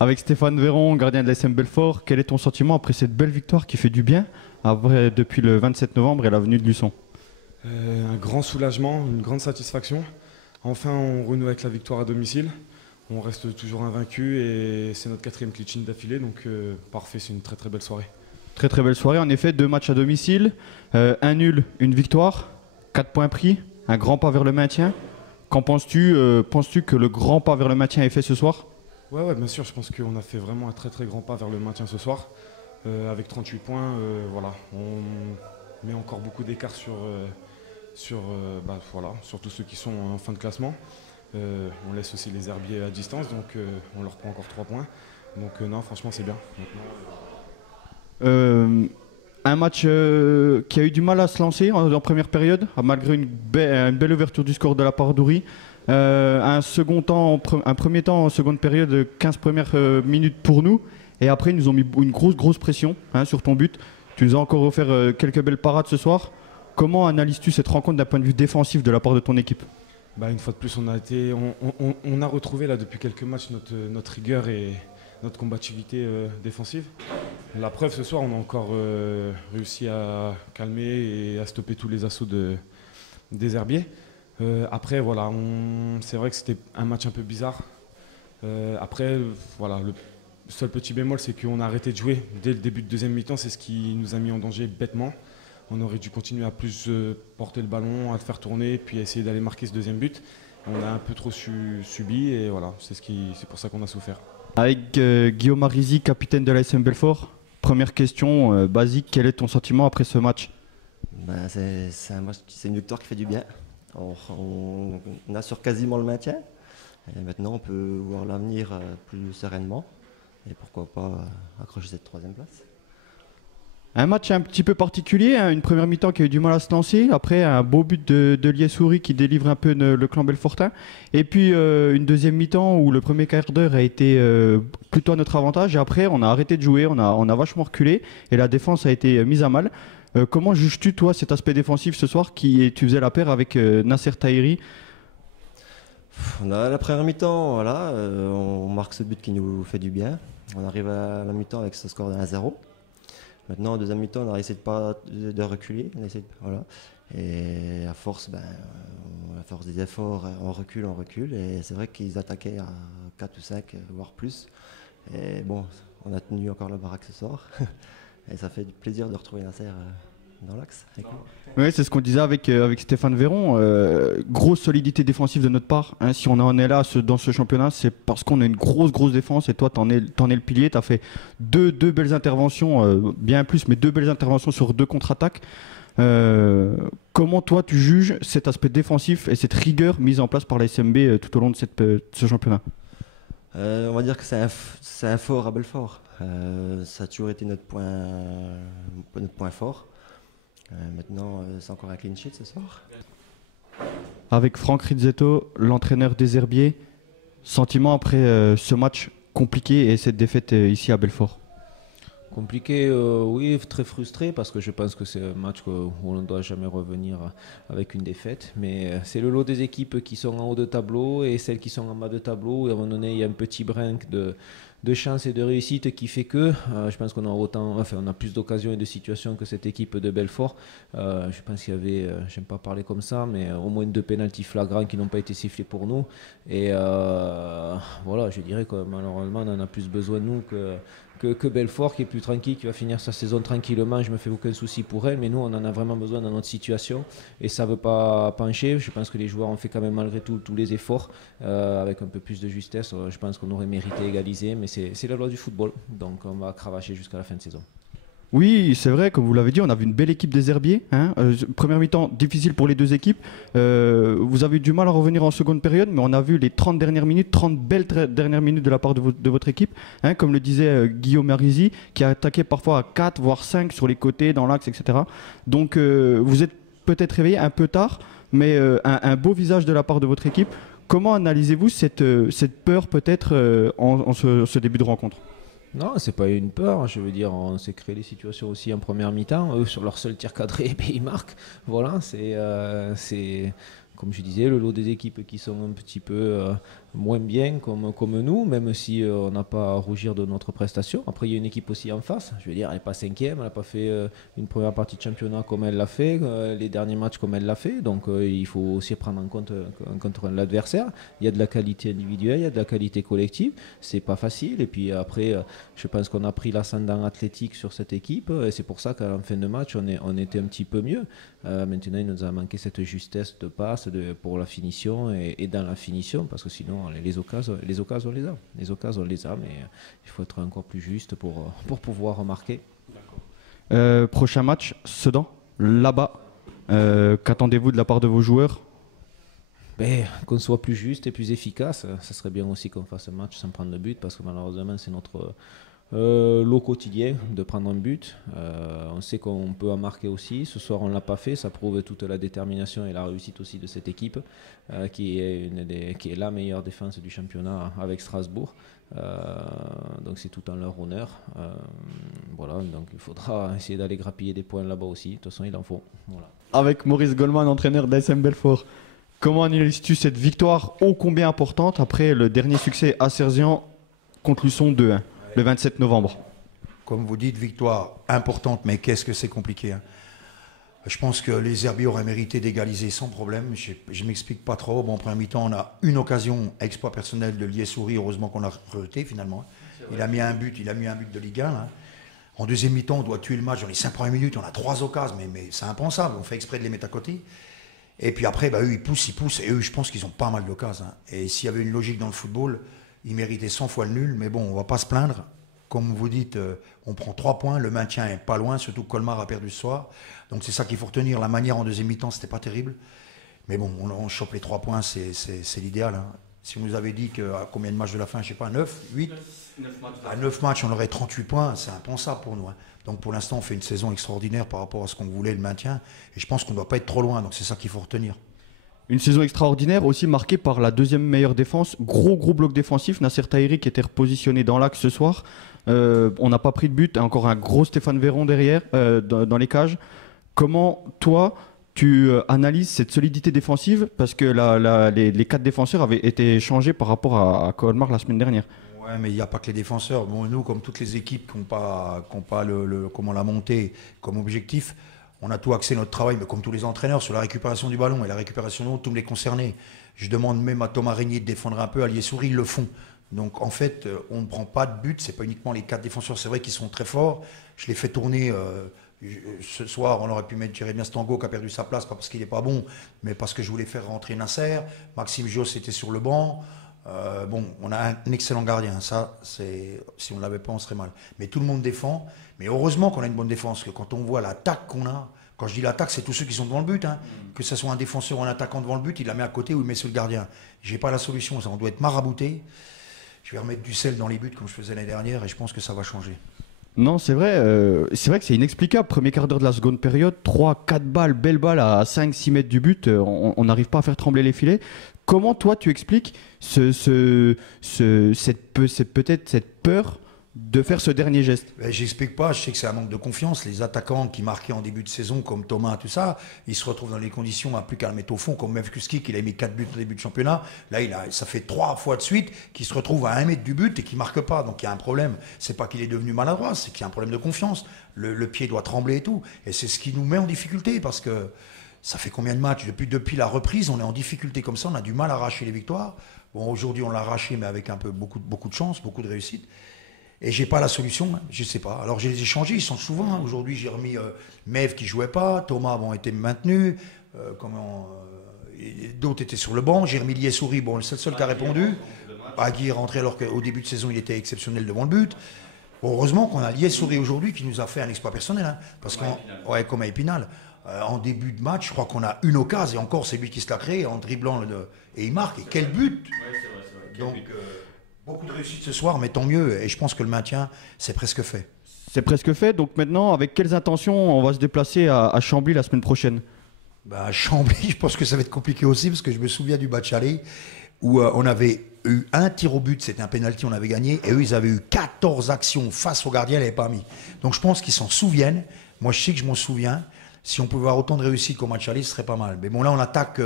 Avec Stéphane Véron, gardien de l'ASM Belfort, quel est ton sentiment après cette belle victoire qui fait du bien depuis le 27 novembre et la venue de Luçon? Un grand soulagement, une grande satisfaction. Enfin, on renoue avec la victoire à domicile. On reste toujours invaincu et c'est notre quatrième clean sheet d'affilée, donc parfait, c'est une très très belle soirée. Très très belle soirée, en effet, 2 matchs à domicile, un nul, une victoire, 4 points pris, un grand pas vers le maintien. Qu'en penses-tu? Penses-tu que le grand pas vers le maintien est fait ce soir? Ouais, bien sûr, je pense qu'on a fait vraiment un très très grand pas vers le maintien ce soir. Avec 38 points, voilà, on met encore beaucoup d'écart sur tous ceux qui sont en fin de classement. On laisse aussi les herbiers à distance, donc on leur prend encore 3 points. Donc non, franchement, c'est bien. Un match qui a eu du mal à se lancer en première période, malgré une belle ouverture du score de la part d'Oury. Un premier temps en seconde période, 15 premières minutes pour nous. Et après, ils nous ont mis une grosse pression sur ton but. Tu nous as encore offert quelques belles parades ce soir. Comment analyses-tu cette rencontre d'un point de vue défensif de la part de ton équipe? Une fois de plus, on a retrouvé là, depuis quelques matchs notre rigueur et notre combativité défensive. La preuve, ce soir, on a encore réussi à calmer et à stopper tous les assauts des herbiers. Après, voilà, c'est vrai que c'était un match un peu bizarre. Après, voilà, le seul petit bémol, c'est qu'on a arrêté de jouer dès le début de deuxième mi-temps. C'est ce qui nous a mis en danger bêtement. On aurait dû continuer à plus porter le ballon, à le faire tourner, puis essayer d'aller marquer ce deuxième but. On a un peu trop subi et voilà, c'est pour ça qu'on a souffert. Avec Guillaume Arizi, capitaine de l'ASM Belfort, première question basique, quel est ton sentiment après ce match? C'est une victoire qui fait du bien. On assure quasiment le maintien. Et maintenant, on peut voir l'avenir plus sereinement. Et pourquoi pas accrocher cette troisième place. Un match un petit peu particulier, une première mi-temps qui a eu du mal à se lancer, après un beau but de Liessouri qui délivre un peu le clan Belfortin, et puis une deuxième mi-temps où le premier quart d'heure a été plutôt à notre avantage, et après on a arrêté de jouer, on a vachement reculé, et la défense a été mise à mal. Comment juges-tu toi cet aspect défensif ce soir tu faisais la paire avec Nasser Tahiri? On a la première mi-temps, voilà, on marque ce but qui nous fait du bien. On arrive à la mi-temps avec ce score de 1-0. Maintenant, en deuxième mi-temps, on a essayé de reculer. Voilà. Et à force des efforts, on recule. Et c'est vrai qu'ils attaquaient à 4 ou 5, voire plus. Et bon, on a tenu encore la baraque ce soir. Et ça fait plaisir de retrouver Nasser dans l'axe. Oui, c'est ce qu'on disait avec Stéphane Véron. Grosse solidité défensive de notre part. Si on en est là dans ce championnat, c'est parce qu'on a une grosse défense. Et toi, t'en es le pilier. Tu as fait deux belles interventions, bien plus, mais 2 belles interventions sur 2 contre-attaques. Comment toi, tu juges cet aspect défensif et cette rigueur mise en place par la SMB tout au long de ce championnat? On va dire que c'est un fort à Belfort. Ça a toujours été notre point fort. Maintenant, c'est encore un clean sheet ce soir. Avec Franck Rizzetto, l'entraîneur des Herbiers, sentiment après ce match compliqué et cette défaite ici à Belfort? Compliqué, oui, très frustré parce que je pense que c'est un match où on ne doit jamais revenir avec une défaite. Mais c'est le lot des équipes qui sont en haut de tableau et celles qui sont en bas de tableau. Et à un moment donné, il y a un petit brin de chance et de réussite qui fait que je pense qu'on a on a plus d'occasions et de situations que cette équipe de Belfort. Je pense qu'il y avait, j'aime pas parler comme ça, mais au moins 2 pénaltys flagrants qui n'ont pas été sifflés pour nous. Et voilà, je dirais que malheureusement on en a plus besoin de nous que Belfort qui est plus tranquille, qui va finir sa saison tranquillement. Je me fais aucun souci pour elle, mais nous on en a vraiment besoin dans notre situation et ça veut pas pencher. Je pense que les joueurs ont fait quand même malgré tout tous les efforts avec un peu plus de justesse. Je pense qu'on aurait mérité égaliser, mais c'est la loi du football, donc on va cravacher jusqu'à la fin de saison. Oui, c'est vrai, comme vous l'avez dit, on avait une belle équipe des Herbiers. Première mi-temps difficile pour les 2 équipes. Vous avez eu du mal à revenir en seconde période, mais on a vu les 30 dernières minutes, 30 belles dernières minutes de la part de votre équipe. Comme le disait Guillaume Arizi, qui a attaqué parfois à 4 voire 5 sur les côtés, dans l'axe, etc. Donc vous êtes peut-être réveillé un peu tard, mais un beau visage de la part de votre équipe. Comment analysez-vous cette peur peut-être en ce début de rencontre? Non, c'est pas une peur. Je veux dire, on s'est créé des situations aussi en première mi-temps. Eux, sur leur seul tir cadré, ils marquent. Voilà, c'est comme je disais, le lot des équipes qui sont un petit peu moins bien comme nous, même si on n'a pas à rougir de notre prestation. Après, il y a une équipe aussi en face. Je veux dire, elle n'est pas cinquième, elle n'a pas fait une première partie de championnat comme elle l'a fait, les derniers matchs comme elle l'a fait. Donc, il faut aussi prendre en compte l'adversaire. Il y a de la qualité individuelle, il y a de la qualité collective. C'est pas facile. Et puis après, je pense qu'on a pris l'ascendant athlétique sur cette équipe. Et c'est pour ça qu'en fin de match, on était un petit peu mieux. Maintenant, il nous a manqué cette justesse de passe pour la finition et dans la finition, parce que sinon, les occasions, on les a. Les occasions, on les a, mais il faut être encore plus juste pour pouvoir marquer. Prochain match, Sedan, là-bas. Qu'attendez-vous de la part de vos joueurs? Qu'on soit plus juste et plus efficace. Ça serait bien aussi qu'on fasse un match sans prendre de but, parce que malheureusement, c'est notre lot quotidien de prendre un but. On sait qu'on peut en marquer aussi. Ce soir, on ne l'a pas fait. Ça prouve toute la détermination et la réussite aussi de cette équipe, qui est la meilleure défense du championnat avec Strasbourg. Donc c'est tout en leur honneur. Voilà, donc il faudra essayer d'aller grappiller des points là-bas aussi. De toute façon, il en faut. Voilà. Avec Maurice Goldman, entraîneur d'ASM Belfort, comment analyses-tu cette victoire ô combien importante après le dernier succès à Serzian contre Luçon 2-1 le 27 novembre? Comme vous dites, victoire importante, mais qu'est-ce que c'est compliqué, hein. Je pense que les Herbiers auraient mérité d'égaliser sans problème. Je ne m'explique pas trop. Bon, en première mi-temps, on a une occasion, exploit personnel de Liessouri. Heureusement qu'on a recruté finalement. Il a mis un but de Ligue 1. Là. En deuxième mi-temps, on doit tuer le match. Dans les 5 premières minutes, on a 3 occasions, mais c'est impensable. On fait exprès de les mettre à côté. Et puis après, eux, ils poussent. Et eux, je pense qu'ils ont pas mal d'occasions, hein. Et s'il y avait une logique dans le football, ils méritaient 100 fois le nul. Mais bon, on ne va pas se plaindre. Comme vous dites, on prend 3 points. Le maintien est pas loin, surtout que Colmar a perdu ce soir. Donc c'est ça qu'il faut retenir. La manière en deuxième mi-temps, c'était pas terrible. Mais bon, on chope les 3 points, c'est l'idéal, hein. Si on nous avait dit qu'à combien de matchs de la fin, je sais pas, 9, 8 à 9 matchs, on aurait 38 points, c'est impensable pour nous, hein. Donc pour l'instant, on fait une saison extraordinaire par rapport à ce qu'on voulait, le maintien. Et je pense qu'on ne doit pas être trop loin, donc c'est ça qu'il faut retenir. Une saison extraordinaire aussi marquée par la deuxième meilleure défense. Gros bloc défensif. Nasser Tahiri qui était repositionné dans l'axe ce soir. On n'a pas pris de but. Encore un gros Stéphane Véron derrière, dans les cages. Comment, toi, tu analyses cette solidité défensive? Parce que les 4 défenseurs avaient été changés par rapport à Colmar la semaine dernière. Ouais, mais il n'y a pas que les défenseurs. Bon, nous, comme toutes les équipes qui n'ont pas comment la montée comme objectif, on a tout axé notre travail, mais comme tous les entraîneurs, sur la récupération du ballon. Et la récupération de l'eau, tous les concernés. Je demande même à Thomas Régnier de défendre un peu, à Liessouri, ils le font. Donc en fait, on ne prend pas de but. Ce n'est pas uniquement les 4 défenseurs. C'est vrai qu'ils sont très forts. Je les fais tourner. Ce soir, on aurait pu mettre Jérémy Stango qui a perdu sa place, pas parce qu'il n'est pas bon, mais parce que je voulais faire rentrer Nasser. Maxime Josse était sur le banc. Bon, on a un excellent gardien. Ça, si on ne l'avait pas, on serait mal. Mais tout le monde défend. Mais heureusement qu'on a une bonne défense. Que quand on voit l'attaque qu'on a, quand je dis l'attaque, c'est tous ceux qui sont devant le but, hein. Que ce soit un défenseur ou un attaquant devant le but, il la met à côté ou il met sur le gardien. J'ai pas la solution. Ça, on doit être marabouté. Je vais remettre du sel dans les buts comme je faisais l'année dernière et je pense que ça va changer. Non, c'est vrai que c'est inexplicable. Premier quart d'heure de la seconde période, 3-4 balles, belles balles à 5-6 mètres du but, on n'arrive pas à faire trembler les filets. Comment toi tu expliques peut-être cette peur de faire ce dernier geste? J'explique pas, je sais que c'est un manque de confiance. Les attaquants qui marquaient en début de saison, comme Thomas, tout ça, ils se retrouvent dans les conditions à plus qu'à le mettre au fond, comme Mevkuski qui a mis 4 buts au début de championnat. Là, ça fait 3 fois de suite qu'il se retrouve à 1 mètre du but et qu'il ne marque pas. Donc il y a un problème. C'est pas qu'il est devenu maladroit, c'est qu'il y a un problème de confiance. Le pied doit trembler et tout. Et c'est ce qui nous met en difficulté parce que ça fait combien de matchs depuis la reprise, on est en difficulté comme ça, on a du mal à arracher les victoires. Bon, aujourd'hui, on l'a arraché, mais avec un peu beaucoup de chance, beaucoup de réussite. Et j'ai pas la solution, hein, je sais pas. Alors j'ai les échangés, ils sont souvent. Hein. Aujourd'hui, j'ai remis Mev qui jouait pas, Thomas était maintenu, d'autres étaient sur le banc. J'ai remis Liessouri, bon, c'est le seul qui a répondu. Agui est rentré alors qu'au début de saison, il était exceptionnel devant le but. Bon, heureusement qu'on a Liessouri aujourd'hui qui nous a fait un exploit personnel, hein, parce comme à Épinal. En début de match, je crois qu'on a une occasion, et encore c'est lui qui se l'a créé en dribblant et il marque. Et quel but! Ouais, c'est vrai. Donc, beaucoup de réussite ce soir, mais tant mieux. Et je pense que le maintien, c'est presque fait. C'est presque fait. Donc maintenant, avec quelles intentions on va se déplacer à Chambly la semaine prochaine? Chambly, je pense que ça va être compliqué aussi, parce que je me souviens du match aller où on avait eu un tir au but, c'était un pénalty, on avait gagné, et eux, ils avaient eu 14 actions face au gardien, ils ne l'avaient pas mis. Donc je pense qu'ils s'en souviennent. Moi, je sais que je m'en souviens. Si on pouvait avoir autant de réussite qu'au match aller, ce serait pas mal. Mais bon, là, on attaque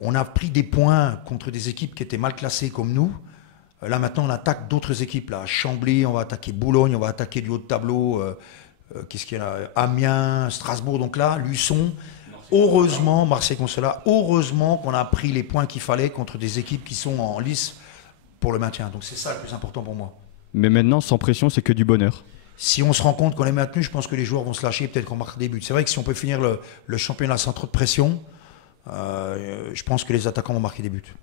On a pris des points contre des équipes qui étaient mal classées comme nous. Là maintenant on attaque d'autres équipes. Là. Chambly, on va attaquer Boulogne, on va attaquer du haut de tableau. Qu'est-ce qu'il y a? Amiens, Strasbourg, donc là, Luçon. Heureusement, Marseille-Consulat, heureusement qu'on a pris les points qu'il fallait contre des équipes qui sont en lice pour le maintien. Donc c'est ça le plus important pour moi. Mais maintenant, sans pression, c'est que du bonheur. Si on se rend compte qu'on est maintenu, je pense que les joueurs vont se lâcher et peut-être qu'on marque des buts. C'est vrai que si on peut finir le championnat sans trop de pression, je pense que les attaquants vont marquer des buts.